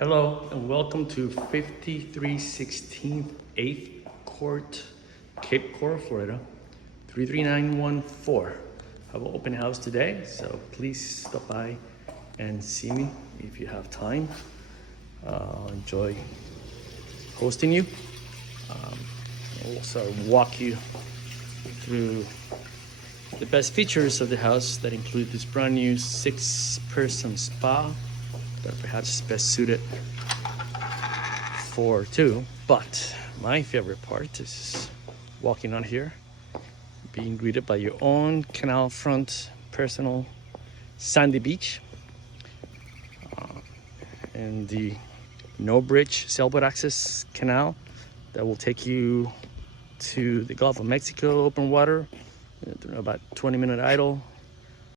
Hello and welcome to 5316 8th Court, Cape Coral, Florida, 33914. I have an open house today, so please stop by and see me if you have time. I'll enjoy hosting you. I'll also walk you through the best features of the house that include this brand new 6-person spa that perhaps is best suited for two. But my favorite part is walking on here, being greeted by your own canal front personal sandy beach, and the no bridge sailboat access canal that will take you to the Gulf of Mexico, open water, about 20-minute idle